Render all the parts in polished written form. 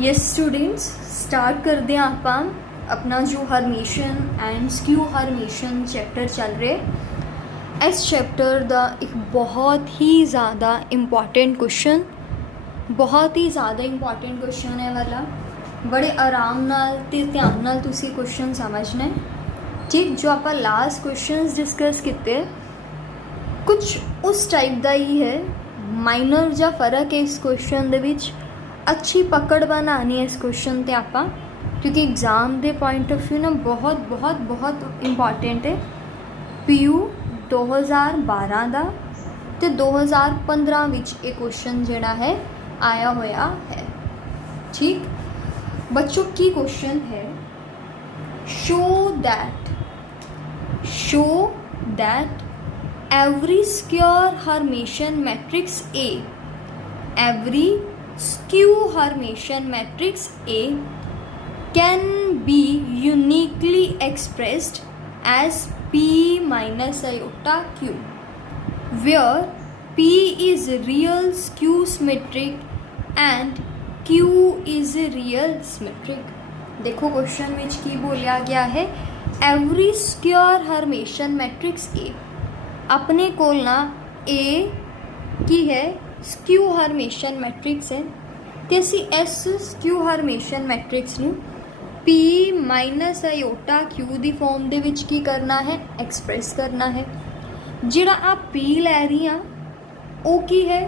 Yes students, start करते हैं ਆਪਾਂ अपना जो हरमेशन एंड स्क्यू हरमेशन चैप्टर चल रहे। इस चैप्टर का एक बहुत ही ज़्यादा इंपॉर्टेंट क्वेश्चन है वाला बड़े आराम नाल ते ध्यान नाल तुसी क्वेश्चन समझना है। ठीक, जो आप लास्ट क्वेश्चन डिस्कस किए कुछ उस टाइप का ही है, माइनर जा फर्क है इस क्वेश्चन दे विच। अच्छी पकड़ बनानी है इस क्वेश्चन ते आपां, क्योंकि एग्जाम के पॉइंट ऑफ व्यू ना बहुत बहुत बहुत इंपॉर्टेंट है। PU 2012 का ते 2015 विच ये क्वेश्चन जिहड़ा है आया होया है। ठीक बच्चों, की क्वेश्चन है show that every square Hermitian matrix A, every skew Hermitian matrix A can be uniquely expressed as P minus iota Q, where P is real skew symmetric and Q is real symmetric। देखो question में की बोलिया गया है, every square हरमेशन matrix A अपने कोल ना ए की है स्क्यू हरमेशन मैट्रिक्स है, तो असी इस स्क्यू हरमेशन मैट्रिक्स नू P माइनस आयोटा Q दी फॉर्म दे विच की करना है, एक्सप्रैस करना है। जिहड़ा आप P लै रही हाँ वो की है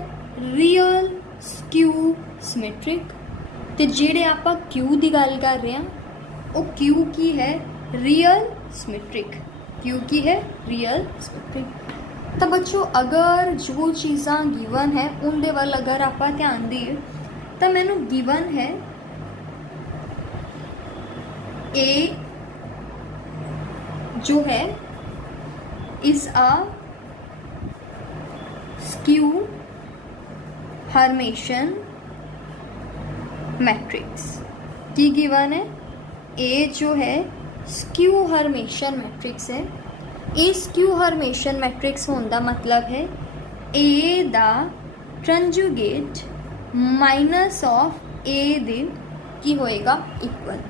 रियल स्क्यू सिमेट्रिक, तो जिहड़े आप Q दी गल कर रहे हैं वो Q की है रियल सिमेट्रिक, Q की है रियल सिमेट्रिक। तो बच्चों, अगर जो चीज़ा गिवन है उनके वाल अगर आप ध्यान दिए तो मैनू गिवन है ए जो है is a skew Hermitian matrix. की गिवन है ए जो है स्क्यू हरमेशन मैट्रिक्स है। ए स्क्यू हरमेशन मैट्रिक्स होने का मतलब है ए दा कंजुगेट माइनस ऑफ ए दे की होएगा इक्वल।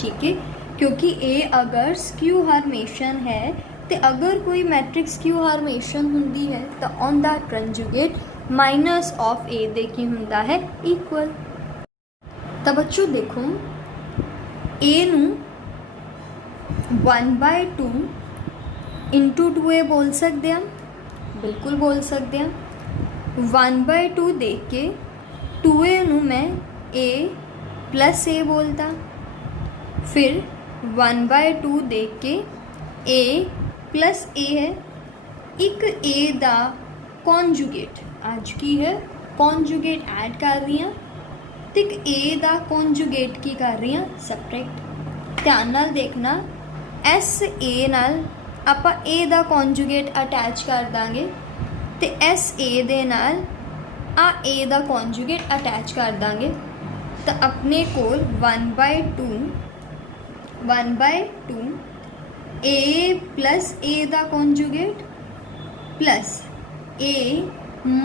ठीक है, क्योंकि ए अगर स्क्यू हरमेशन है तो अगर कोई मैट्रिक्स स्क्यू हरमेशन होंदी है तो on the conjugate minus of A दे की होंदा है इक्वल। तो बच्चों देखो, ए नू 1/2 इंटू 2A बोल सकते हैं, बिल्कुल बोल सकते हैं। 1/2 दे के 2A नू मैं A प्लस A बोलता, फिर 1/2 दे के A प्लस A है, एक A दा कॉन्जुगेट आज की है कॉन्जुगेट ऐड कर रही हैं, तो एक A दा कॉन्जुगेट की कर रही हैं सबट्रैक्ट। ध्यान नाल देखना, एस ए नाल ਆਪਾਂ A ਦਾ ਕੌਂਜੂਗੇਟ ਅਟੈਚ ਕਰ ਦਾਂਗੇ ਤੇ SA ਦੇ ਨਾਲ ਆ A ਦਾ ਕੌਂਜੂਗੇਟ ਅਟੈਚ ਕਰ ਦਾਂਗੇ, ਤਾਂ ਆਪਣੇ ਕੋਲ 1/2 A प्लस A ਦਾ conjugate plus A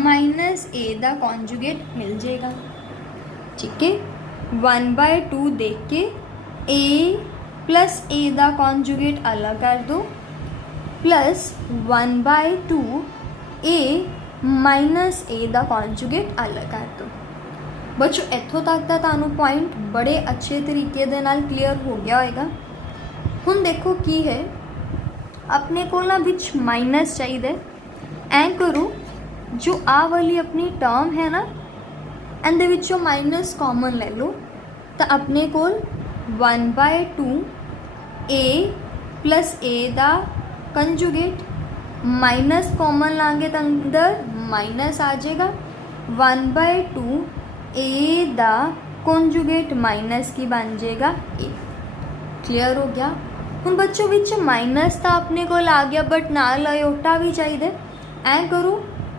minus A ਦਾ ਕੌਂਜੂਗੇਟ मिल जाएगा। ठीक है, 1/2 देख के A प्लस A ਦਾ कॉन्जुगेट अलग कर दो प्लस 1/2 A माइनस A ਦਾ कॉन्जुगेट अलग कर दो। बच्चों, इत्थों तक का तुहानू पॉइंट बड़े अच्छे तरीके दे नाल क्लीयर हो गया होएगा। हुण देखो की है, अपने को ना विच माइनस चाहिए, ऐ करो जो आ वाली अपनी टर्म है ना एंड विचों माइनस कॉमन ले लो, तो अपने को 1/2 A प्लस A दा कंजुगेट माइनस कॉमन लांगे तो अंदर माइनस आ जाएगा, 1/2 A दा कंजुगेट माइनस की बन जाएगा A। क्लियर हो गया। हम बच्चों विच माइनस तो अपने को आ गया, बट नाल आयोटा भी चाहिए। ऐ करो,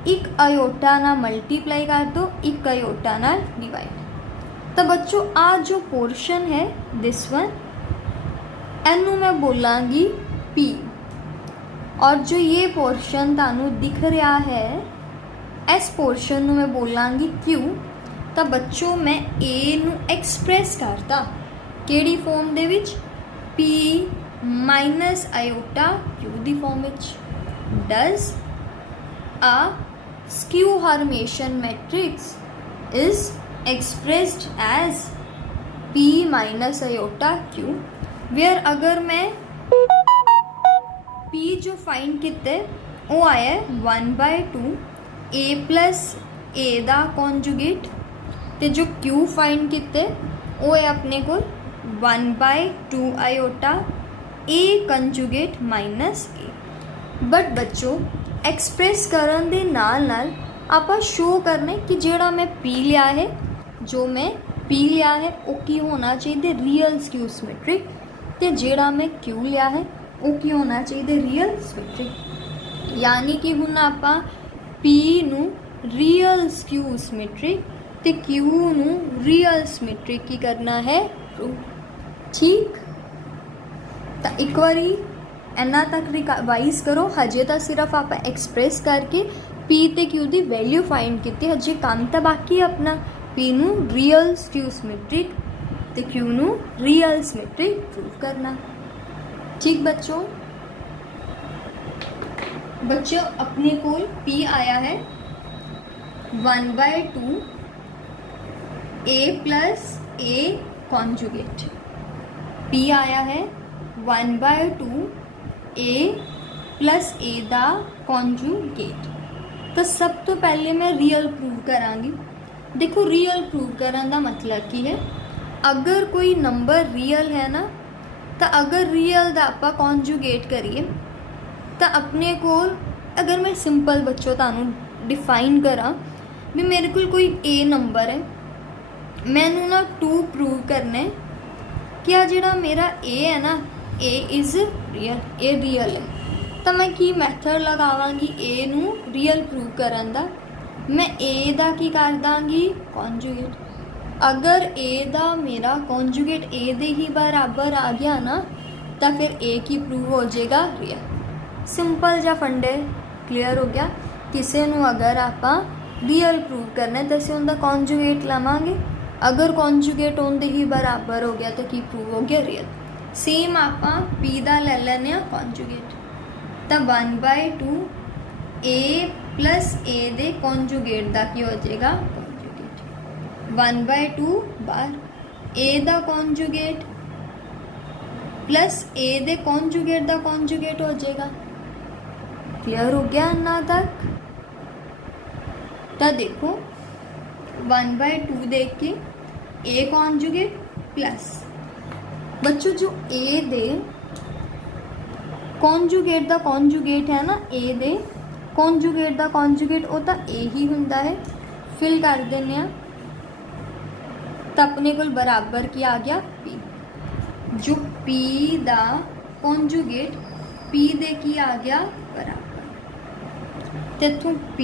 एक आयोटा ना मल्टीप्लाई कर दो, एक आयोटा ना डिवाइड। तो बच्चों, आ जो पोर्शन है दिस वन, एनू मैं बोलांगी P, और जो ये पोर्शन तुहानू दिख रहा है इस पोर्शन में बोलांगी Q। तो ਤਾਂ ਬੱਚੋ ਮੈਂ A ਨੂੰ ਐਕਸਪ੍ਰੈਸ ਕਰਤਾ ਕਿਹੜੀ ਫਾਰਮ ਦੇ ਵਿੱਚ, P ਮਾਈਨਸ ਆਇਓਟਾ Q ਦੀ ਫਾਰਮ ਵਿੱਚ। Does a skew Hermitian matrix is expressed as P minus iota Q, where अगर मैं P जो फाइंड किते वो आया 1/2 A प्लस A दा कॉन्जुगेट, ते जो Q फाइंड किते वो है अपने को 1/2 iota A conjugate minus A। But बच्चों एक्सप्रैस करन दे नाल नाल आपां शो करने कि जेड़ा मैं P लिया है, जो मैं P लिया है वो की होना चाहिए रियल स्क्यू सिमेट्रिक, ते जेड़ा मैं Q लिया है वो की होना चाहिए रियल सिमेट्रिक। यानी कि हुण आपां P नू रियल स्क्यू सिमेट्रिक ते Q नू रियल सिमेट्रिक की करना है प्रूव। ठीक, तो एक बारी इन्ना तक रिवाइज करो। हजे तो सिर्फ आप एक्सप्रैस करके P ते Q की वैल्यू फाइंड की, हजे काम तो बाकी है अपना। P नू रियल स्क्यू सिमेट्रिक ते Q नू रियल सिमेट्रिक प्रूव करना। ठीक बच्चों, अपने को P आया है 1/2 A plus A conjugate. P आया है 1/2 A प्लस A दा कॉन्जुगेट। तो सब तो पहले मैं रियल प्रूव करांगी। देखो रियल प्रूव करन दा मतलब की है, अगर कोई नंबर रियल है ना, तो अगर रियल दा आपां कॉन्जुगेट करिए तो अपने को, अगर मैं सिंपल बच्चों तुहानू डिफाइन करा भी मेरे को कोई A नंबर है, मैनू ना 2 प्रूव करना है कि आ जिहड़ा मेरा A है ना, A is real, A real है। तो मैं की मैथड लगावांगी A नू रियल प्रूव करन दा, मैं A दा की कर दांगी कॉन्जुगेट। अगर A दा मेरा कॉन्जुगेट A दे ही बराबर आ गया ना, तो फिर A की प्रूव हो जाएगा रियल। सिंपल जा फंडे क्लियर हो गया। किसी नू अगर आपां रियल प्रूव करना है तो असीं उनका कॉन्जुगेट लवांगे, अगर कॉन्जुगेट उनके ही बराबर हो गया तो की प्रूव हो गया रियल। सेम आपां P दा ले लैने कॉन्जुगेट, तो 1/2 A plus A they conjugate दा की हो जाएगा कॉन्जुगेट। 1/2 बार A दा conjugate plus A they conjugate दा कॉन्जुगेट हो जाएगा। क्लियर हो गया ना तक? तो देखो 1/2 देख के A कॉन्जुगेट प्लस बच्चों जो A दे कॉन्जुगेट दा कॉन्जुगेट है ना, A दे कॉन्जुगेट दा कॉन्जुगेट वो तो A ही हुंदा है। फिल कर देने तो अपने को बराबर की आ गया P। जो P दा कॉन्जुगेट P दे की आ गया बराबर, ते इत्थों P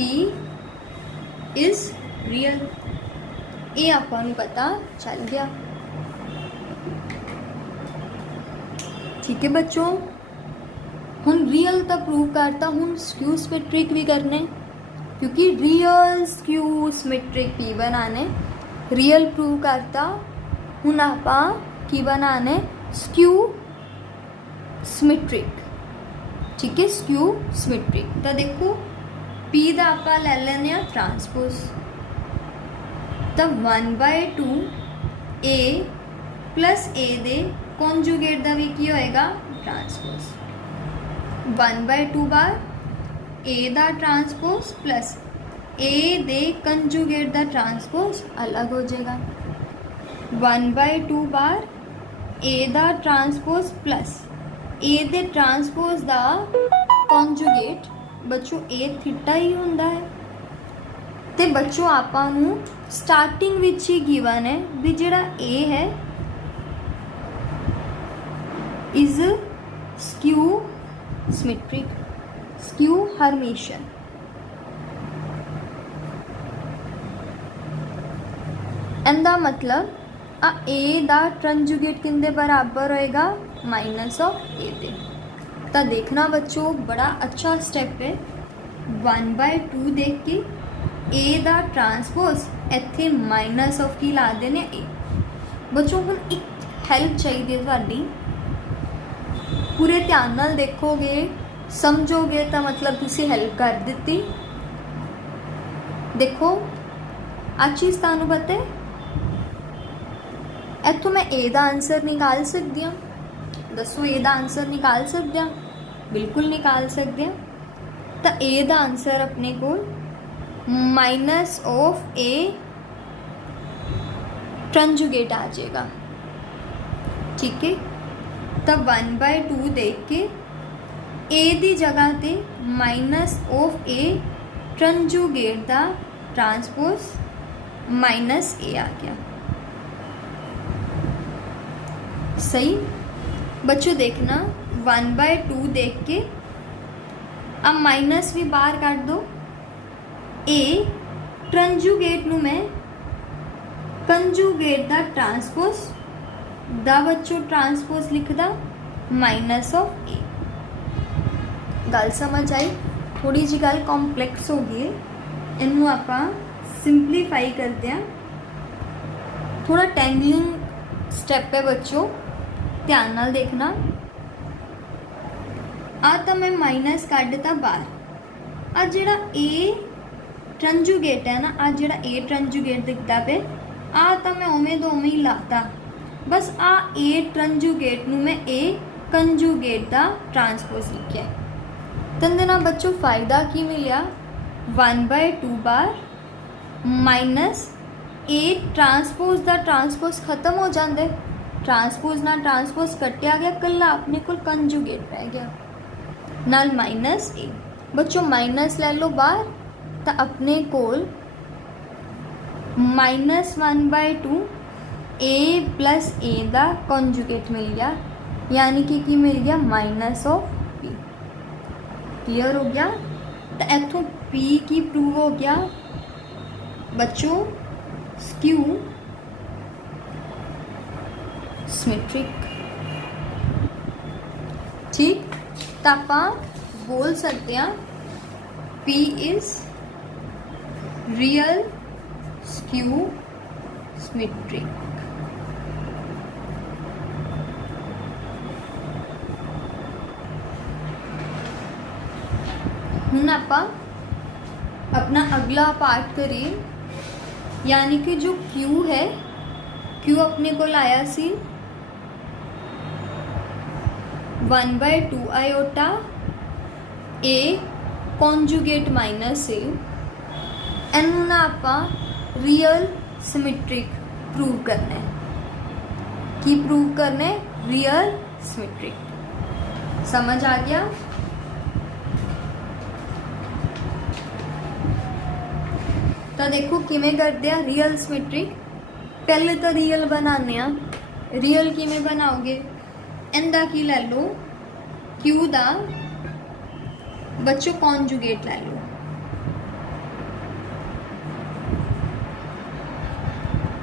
इज़ रियल, ये आपां नूं पता चल गया। ठीक है बच्चों, हुण रियल तो प्रूव करता, हुण स्क्यू सिमेट्रिक भी करने, क्योंकि रियल स्क्यू सिमेट्रिक P बनाने। रियल प्रूव करता, हुण आपां की बनाने स्क्यू सिमेट्रिक। ठीक है, स्क्यू सिमेट्रिक। तो देखो P दा आपां ले लैने ट्रांसपोज, तो 1/2 A plus A they conjugate दा भी की होएगा ट्रांसपोज। 1/2 बार A दा transpose plus A they conjugate दा ट्रांसपोज अलग हो जाएगा। 1/2 बार A दा transpose plus A they transpose दा कॉन्जुगेट, बच्चों A थीटा ही हुंदा है। ते बच्चों आपां नूं स्टार्टिंग विच ही गिवन है भी जिहड़ा A है is skew symmetric, skew Hermitian. एंदा मतलब आ A दा कंजुगेट किंदे बराबर होएगा माइनस ऑफ A दे। तो देखना बच्चों बड़ा अच्छा स्टेप है। 1/2 देख के ए दा ट्रांसपोज इत्थे माइनस ऑफ की ला देने ए। बच्चों हुण एक हैल्प चाहिए तुहाडी, पूरे ध्यान नाल देखोगे समझोगे तो मतलब तुसी हेल्प कर दी। देखो आ चीज़ तुहानू पता है, इत्थों मैं ए दा आंसर निकाल सकती हाँ। दसो ए दा आंसर निकाल सकते हैं? बिल्कुल निकाल सकते हैं। तो ए दा आंसर अपने को माइनस ऑफ ए कंजुगेट आ जाएगा। ठीक है, तो 1/2 देख के ए दी जगह ते माइनस ऑफ ए कंजुगेट दा ट्रांसपोज माइनस ए आ गया। सही बच्चों, देखना 1/2 देख के अब माइनस भी बाहर काट दो। ए कंजुगेट नू मैं कंजुगेट दा ट्रांसपोज दा बच्चों ट्रांसपोज लिखदा माइनस ऑफ ए। गल समझ आई? थोड़ी जी गल कॉम्पलैक्स हो गई, इनू आपां सिंपलीफाई करते हैं। थोड़ा टैंगलिंग स्टैप है बच्चों, ध्यान नाल देखना। आ तो मैं माइनस कढ़ता बाहर, आ जिहड़ा ए कंजुगेट है ना, आ जिहड़ा ए कंजुगेट दिखता पे आ तो मैं उवें दो उवें ही लाता। बस आ ए कंजुगेट नू मैं ए कंजुगेट दा ट्रांसपोज लिखिया। तंदे नाल बच्चों फायदा की मिलिया, 1/2 बार माइनस ए ट्रांसपोज दा ट्रांसपोज खत्म हो जाते, ट्रांसपोज ना ट्रांसपोज कटिया गया, कला अपने को कंजुगेट रह गया नाल माइनस ए। बच्चों माइनस ले लो बाहर, तो अपने कोल -1/2 ए प्लस ए दा कंजुगेट मिल गया, यानी कि मिल गया माइनस ऑफ पी। क्लियर हो गया? तो इथों पी की प्रूव हो गया बच्चों स्क्यू सिमेट्रिक। ठीक, तो आप बोल सकते हैं P is real skew symmetric. हुण आप अपना अगला पार्ट करिए, यानी कि जो Q है, Q अपने को लाया सी 1/2 आयोटा ए कॉन्जुगेट माइनस ए। इनू ना आपां रियल सिमेट्रिक प्रूव करना है। की प्रूव करना है? Real symmetric. समझ आ गया? तो देखो किमें करते हैं रियल सिमेट्रिक। पहले तो रियल बनाने आ। रियल किमें बनाओगे? इनका की ले लो, क्यू दा बच्चों कॉन्जुगेट ले लो।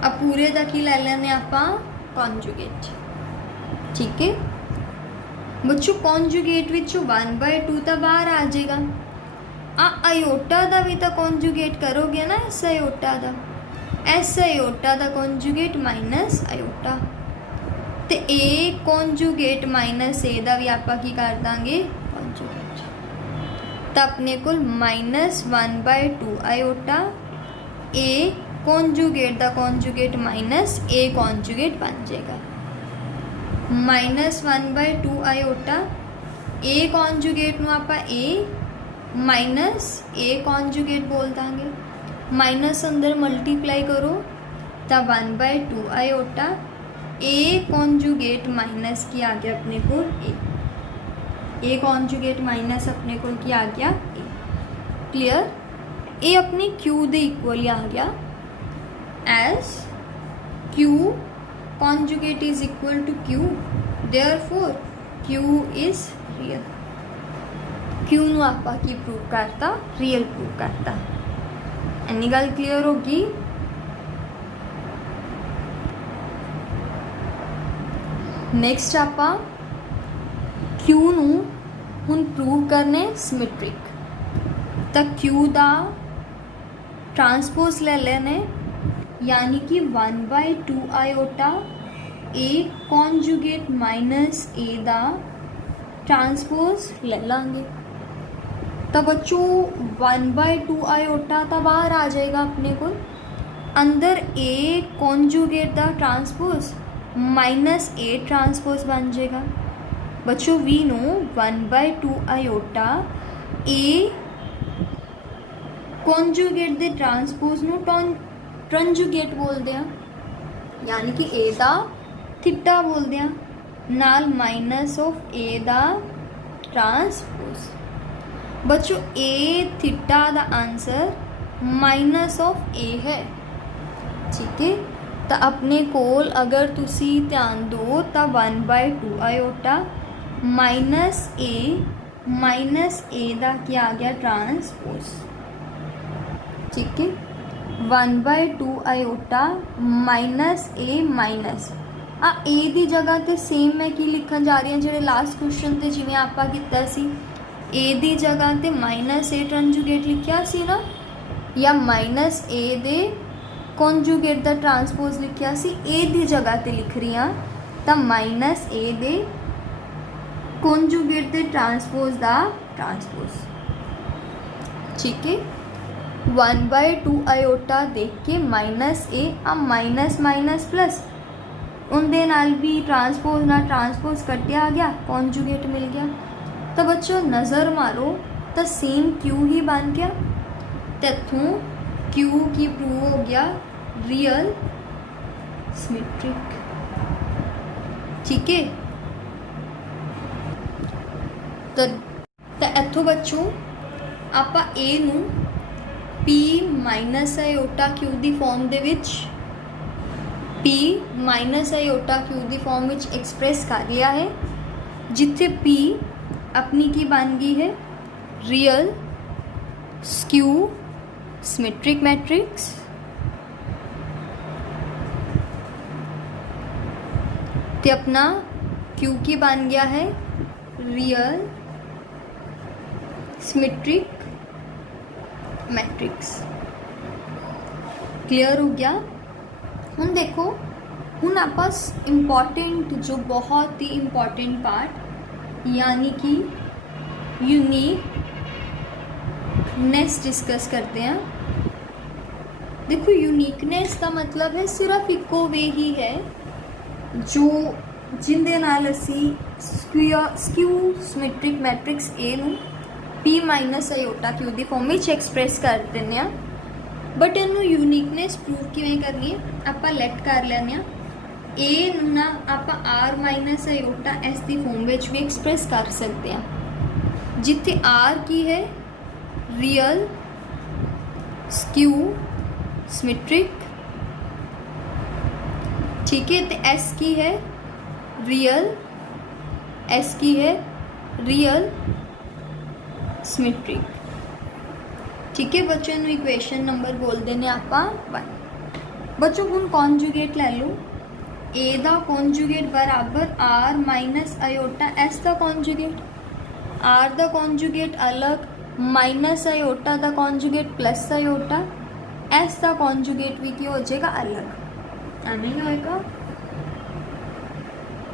अब पूरे दा की ले लेने आपां कॉन्जुगेट। ठीक है बच्चों, कॉन्जुगेट विचों 1/2 तो बाहर आ जाएगा। आ आयोटा दा भी तो कॉन्जुगेट करोगे ना, एस आयोटा दा, एस आयोटा दा कॉन्जुगेट माइनस आयोटा, तो ए कॉन्जुगेट माइनस ए दा भी आपां की कर देंगे कॉन्जुगेट। तो अपने को -1/2 आयोटा ए कॉन्जुगेट दा कॉन्जुगेट माइनस ए कॉन्जुगेट बन जाएगा। -1/2 आयोटा ए कॉन्जुगेट नूं आपां ए माइनस ए कॉन्जुगेट बोल देंगे। माइनस अंदर मल्टीप्लाई करो तो 1/2 आयोटा ए कॉन्जुगेट माइनस की आ गया अपने को ए कॉन्जुगेट माइनस अपने को की आ गया ए। क्लियर? ए अपनी क्यू दे इक्वली आ गया as Q conjugate is equal to Q, therefore Q is real. Q नूं आपां की प्रूव करता? रियल प्रूव करता। इन्नी गल क्लियर होगी? नैक्सट आपां क्यू नूं हुण प्रूव करने सिमेट्रिक। तो क्यू दा ट्रांसपोज ले लेने, यानी कि 1/2 आयोटा ए कॉन्जुगेट माइनस ए दा ट्रांसपोज ले लांगे। तो बच्चों 1/2 आयोटा तो बाहर आ जाएगा अपने को, अंदर ए कॉन्जुगेट दा ट्रांसपोज माइनस ए ट्रांसपोज बन जाएगा। बच्चों we know 1/2 iota A conjugate दे ट्रांसपोज नू ट्रांजुगेट बोलते हैं, यानी कि ए दा थीटा बोलते हैं, नाल माइनस ऑफ ए दा ट्रांसपोज। बच्चों ए थीटा दा आंसर माइनस ऑफ ए है, ठीक है। तो अपने कोल अगर तुसी ध्यान दो तो 1/2 आयोटा माइनस ए दा क्या आ गया ट्रांसपोज, ठीक है। 1/2 आयोटा माइनस ए माइनस ए दी जगह ते सेम मैं की लिखन जा रही हूँ जो लास्ट क्वेश्चन ते जिवें आपां कीता सी, ए दी जगह ते माइनस ए कंजुगेट लिखिया सी ना, या माइनस ए दे कॉन्जुगेट दा ट्रांसपोज लिखिया सी, ए दी जगह ते लिख रही हाँ तो माइनस ए दे कॉन्जुगेट दे ट्रांसपोज दा ट्रांसपोज, ठीक है। 1/2 आयोटा देख के माइनस ए माइनस माइनस प्लस उनके नाल भी ट्रांसपोज ना ट्रांसपोज कटिया आ गया, कॉन्जुगेट मिल गया। तो बच्चों नज़र मारो तो सेम क्यू ही बन गया, तो इथों क्यू की प्रूव हो गया रियल सिमेट्रिक, ठीक है। तो इथों बच्चों आपां ए नू पी माइनस आयोटा क्यू दी फॉर्म दे विच P minus iota Q the form which express कर लिया है, जिथे पी अपनी की बन गई है रियल स्क्यू सिमेट्रिक मैट्रिक्स, ते अपना क्यू की बन गया है रियल सिमेट्रिक मैट्रिक्स। क्लियर हो गया। हुन देखो, हुन आपां इम्पॉर्टेंट जो बहुत ही इम्पॉर्टेंट पार्ट यानी कि यूनिकनेस डिस्कस करते हैं। देखो यूनिकनेस का मतलब है सिर्फ इको वे ही है जो जिंदे नाल असी स्क्यू सिमेट्रिक मैट्रिक्स ए नू पी माइनस आयोटा क्यू दी फॉर्म में एक्सप्रैस कर देने आ। बट इनू यूनिकनेस प्रूव किवें करनी है, आपां लेट कर लैने आ ए नू ना आपां आर माइनस आयोटा एस दी फॉर्म में भी एक्सप्रैस कर सकते हैं, जिथे आर की है रियल स्क्यू सिमेट्रिक, ठीक है। तो एस की है रियल सिमेट्रिक, ठीक है बच्चों। इन इक्वेशन नंबर बोल देने आपां 1। बच्चों हुण कॉन्जुगेट ले लो, ए दा कॉन्जुगेट बराबर आर माइनस आयोटा एस दा कॉन्जुगेट, आर दा कॉन्जुगेट अलग माइनस आयोटा दा कॉन्जुगेट प्लस आयोटा, एस दा कॉन्जुगेट भी की हो जाएगा अलग, एवें ही होएगा।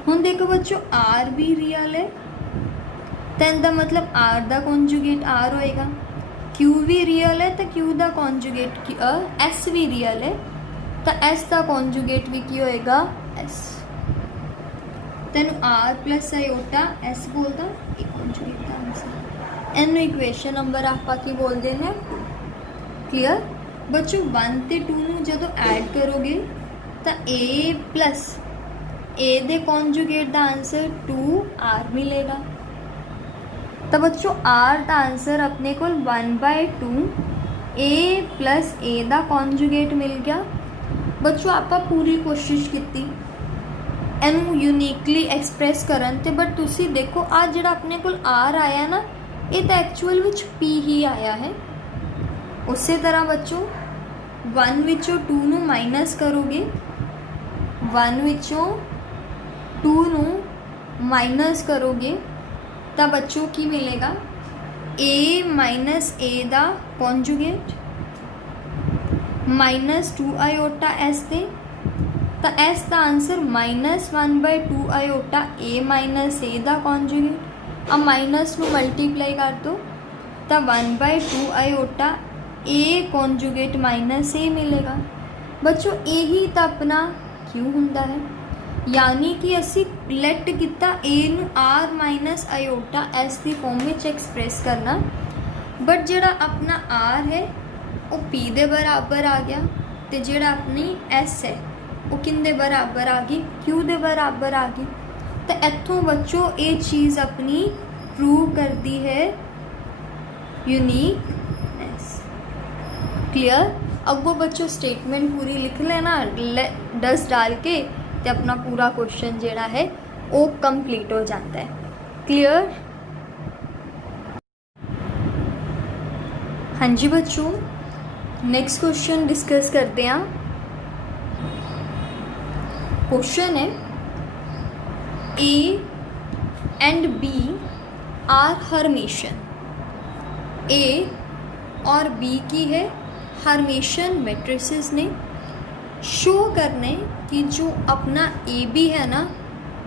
हुण देखो बच्चों आर भी रियल है तो इनका मतलब आर दा कॉन्जुगेट आर होएगा, क्यू भी रियल है तो क्यू दा कॉन्जुगेट एस भी रियल है तो एस दा कॉन्जुगेट भी की होएगा एस। तेन आर प्लस आयोटा एस बोलता ये कॉन्जुगेट का आंसर। इन इक्वेशन नंबर आप की बोल देने। क्लियर बच्चों 1 ते 2 नू जदों ऐड करोगे तो ए प्लस ए दे कॉन्जुगेट दा आंसर 2r मिलेगा। तो बच्चों आर दा आंसर अपने को 1/2 ए प्लस ए दा कॉन्जुगेट मिल गया। बच्चों आप पूरी कोशिश की इनू यूनिकली एक्सप्रैस करन ते, बट तुसी देखो आ जिहड़ा अपने को आर आया ना ये तो एक्चुअल विच पी ही आया है। उस तरह बच्चों 1 विचों 2 नू माइनस करोगे, 1 विचों 2 नू माइनस करोगे तो बच्चों की मिलेगा ए माइनस ए दा कॉन्जुगेट माइनस 2 आयोटा एस दे, तो एस का आंसर -1/2 आयोटा ए माइनस ए का कॉन्जुगेट। अब माइनस नू मल्टीप्लाई कर दो तो 1/2 आयोटा ए कॉन्जुगेट माइनस ए मिलेगा। बच्चों यही तो अपना क्यों होंदा है, यानी कि असी लैट किता ए नू आर माइनस आयोटा एस की फॉर्म में एक्सप्रैस करना, बट जिहड़ा अपना आर है वो पी दे बराबर आ गया, तो जिहड़ा अपनी एस है वो किंदे बराबर आ गई, क्यू दे बराबर आ गई। तो इत्थों बच्चों ये चीज़ अपनी प्रूव करती है यूनिकनेस। क्लियर। अब वो बच्चों स्टेटमेंट पूरी लिख लेना डस डाल के, तो अपना पूरा क्वेश्चन जिहड़ा है वो कंप्लीट हो जाता है। क्लियर। हाँ जी बच्चों, नेक्स्ट क्वेश्चन डिस्कस करते हैं। क्वेश्चन है ए एंड बी आर हर्मेशन। ए और बी की है हर्मेशन मैट्रिसेस ने, शो करने कि जो अपना ए बी है ना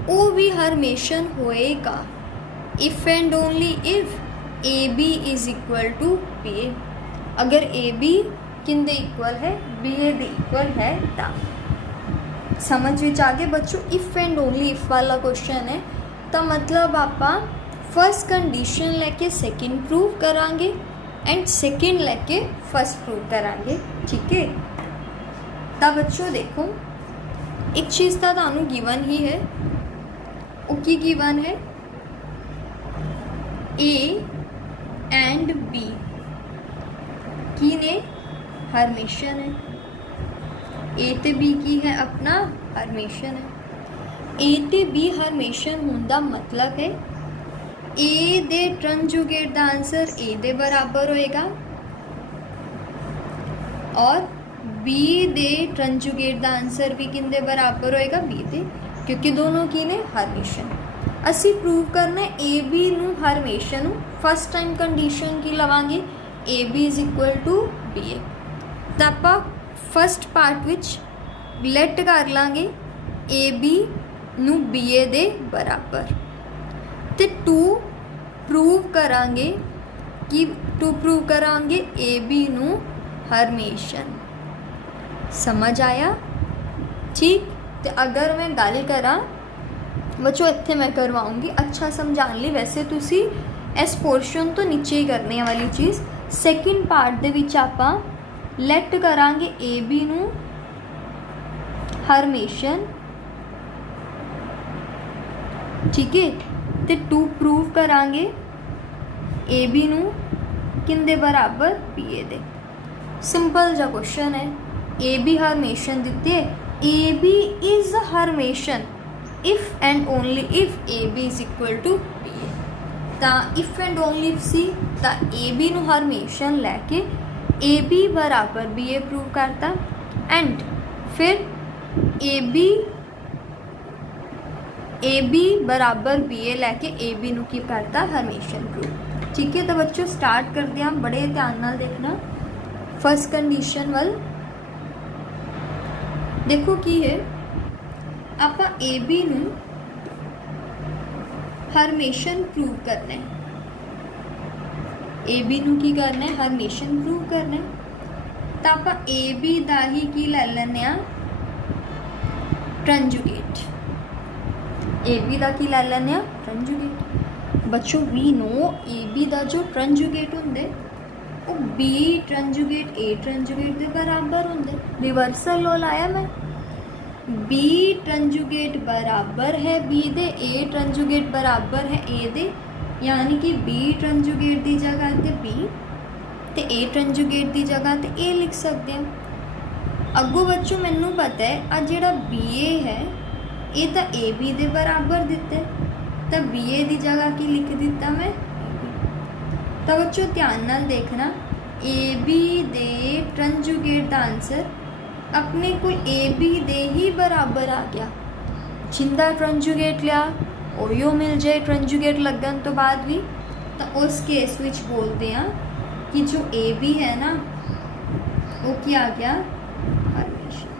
वो भी हर्मेशन होएगा if and only if A B is equal to B A. अगर ए बी किंदे इक्वल है, बी ए दे इक्वल है ता। समझ विच आ गए बच्चों, इफ़ एंड ओनली इफ़ वाला क्वेश्चन है, तो मतलब आप फर्स्ट कंडीशन लेके सेकंड प्रूव करांगे एंड सेकंड लेके फर्स्ट प्रूव करांगे। ठीक है। तो बच्चों देखो, एक चीज़ तो तुहानू गिवन ही है, वो की गिवन है ए एंड बी की ने हर्मेशन है। ए ते बी की है अपना हर्मेशन है। ए ते बी हर्मेशन होने का मतलब है ए दे ट्रांजुगेट का आंसर ए दे बराबर होएगा और बी दे ट्रांजुगेट का आंसर भी किंदे बराबर होएगा, बी दे, क्योंकि दोनों की ने हर्मेशन। असी प्रूव करना ए बी नू हर्मेशन फर्स्ट टाइम कंडीशन की लवांगे A B is equal to B A. तो आप फर्स्ट पार्ट विच लेट कर लांगे ए बी नू बी ए दे बराबर, तो टू प्रूव करांगे कि ए बी नू हर्मेशन। समझ आया। ठीक। तो अगर मैं गल करा बच्चों, इत्थे मैं करवाऊँगी अच्छा समझाने लिए, वैसे तुसी इस पोर्शन तो नीचे ही करने वाली चीज़। सैकेंड पार्ट दे विच आपां लेट करांगे ए बी नू हर्मेशन। ठीक है। तो टू प्रूव करांगे ए बी नू किंदे बराबर, बी ए दे। सिंपल जा क्वेश्चन है। ए बी हर्मेशन दिते है, A B is Hermitian if and only if A B is equal to B A. तो इफ एंड ओनली इफ सी, तो ए बी नू हर्मेशन लैके ए बी बराबर बी ए प्रूव करता एंड फिर ए बी बराबर बी ए लैके ए बी नू की करता हर्मेशन प्रूव। ठीक है। तो बच्चों स्टार्ट करते हैं, बड़े ध्यान नाल देखना। फर्स्ट कंडीशन वाल देखो की है, आप ए बी नू हर्मेशन प्रूव करना है। ए बी नू की करना है, हर्मेशन प्रूव करना है। तो आप ए बी दा ही की ले लेने ट्रांजुगेट। ए बी दा की ले लेने ट्रांजुगेट। बच्चों वी नो ए बी दा जो ट्रांजुगेट होंदे वो बी ट्रांजुगेट ए ट्रांजुगेट के बराबर होंदे। रिवर्सल लॉ लाया मैं, बी ट्रांजुगेट बराबर है बी दे, ए ट्रांजुगेट बराबर है ए दे, यानी कि बी ट्रांजुगेट की जगह ते बी ते ए ट्रांजुगेट की जगह ते ए लिख सकते हैं। अगों बच्चों मैनू पता है आ जिहड़ा बी ए है ये तो ए बी दे बराबर दिता है, तो बी ए की जगह की लिख दिता मैं। तो बच्चों ध्यान नाल देखना, ए बी दे ट्रांजुगेट का आंसर अपने को ए बी दे ही बराबर आ गया। जिंदा ट्रांजुगेट लिया ओयो मिल जाए ट्रांजुगेट लगन तो बाद भी, तो उस केस विच बोलते हैं कि जो ए बी है ना वो क्या आ गया, हर्मेशन।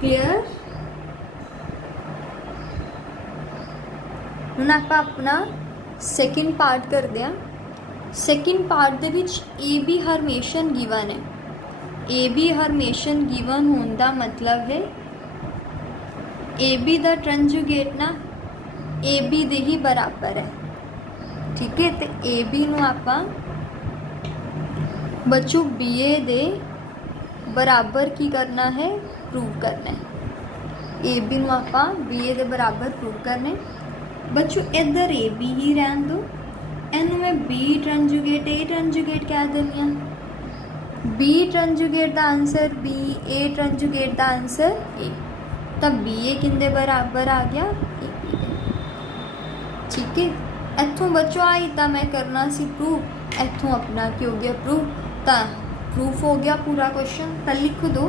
क्लियर। ਹੁਣ ਆਪਾਂ ਆਪਣਾ ਸੈਕਿੰਡ ਪਾਰਟ ਕਰਦੇ ਹਾਂ। ਸੈਕਿੰਡ ਪਾਰਟ ਦੇ ਵਿੱਚ ਏ ਬੀ ਹਰਮੇਸ਼ਨ ਗਿਵਨ ਹੈ। ਏ ਬੀ ਹਰਮੇਸ਼ਨ ਗਿਵਨ ਹੋਣ ਦਾ ਮਤਲਬ ਹੈ ਏ ਬੀ ਦਾ ਕੰਜੂਗੇਟ ਨਾ ਏ ਬੀ ਦੇ ਹੀ ਬਰਾਬਰ ਹੈ। ਠੀਕ ਹੈ, ਤੇ ਏ ਬੀ ਨੂੰ ਆਪਾਂ ਬੱਚੋ ਬੀ ਏ ਦੇ ਬਰਾਬਰ ਕੀ ਕਰਨਾ ਹੈ, ਪ੍ਰੂਵ ਕਰਨਾ ਹੈ। ਏ ਬੀ ਨੂੰ ਆਪਾਂ ਬੀ ਏ ਦੇ ਬਰਾਬਰ ਪ੍ਰੂਵ ਕਰਨਾ ਹੈ। ਬੱਚੋ ਇੱਧਰ ਏ ਬੀ ਹੀ ਰਹਿਣ ਦਿਓ, ਇਹਨੂੰ ਮੈਂ ਬੀ ਕੰਜੂਗੇਟ ਏ ਕੰਜੂਗੇਟ ਕਹਿ ਦਿੰਦੀ ਹਾਂ। ਬੀ ਕੰਜੂਗੇਟ ਦਾ ਆਂਸਰ ਬੀ, ਏ ਕੰਜੂਗੇਟ ਦਾ ਆਂਸਰ ਏ, ਤਾਂ ਬੀ ਏ ਕਿੰਦੇ ਬਰਾਬਰ ਆ ਗਿਆ, ਏ ਬੀ ਦੇ। ਠੀਕ ਹੈ, ਇੱਥੋਂ ਬੱਚੋ ਆਈ ਤਾਂ ਮੈਂ ਕਰਨਾ ਸੀ ਪ੍ਰੂਵ, ਇੱਥੋਂ ਆਪਣਾ ਕੀ ਹੋ ਗਿਆ ਪ੍ਰੂਵ, ਤਾਂ ਪ੍ਰੂਫ ਹੋ ਗਿਆ पूरा क्वेश्चन। तो लिख दो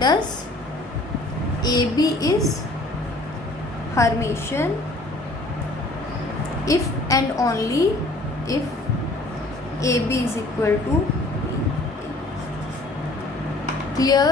does A B is Hermitian if and only if AB is equal to B। Clear?